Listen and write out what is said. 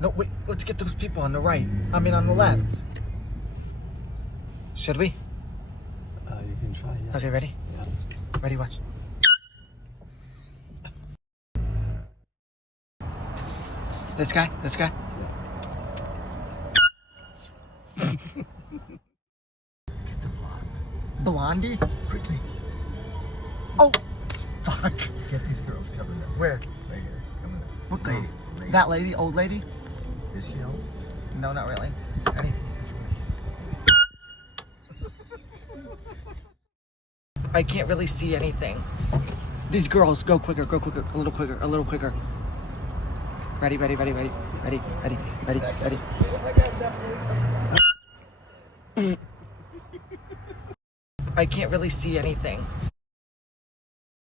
No, wait, let's get those people on the right. I mean, on the left. Should we? You can try, yeah. Okay, ready? Yeah. Ready, watch. This guy? This guy? Get the blonde. Blondie? Quickly. Oh, fuck. Get these girls coming up. Where? Right here. Coming up. What lady? girls? Lady. That lady? Old lady? Is she old? No, not really. Ready? I can't really see anything. These girls, go quicker, a little quicker, a little quicker. Ready, ready, ready, ready, ready, ready, ready, ready. I can't really see anything.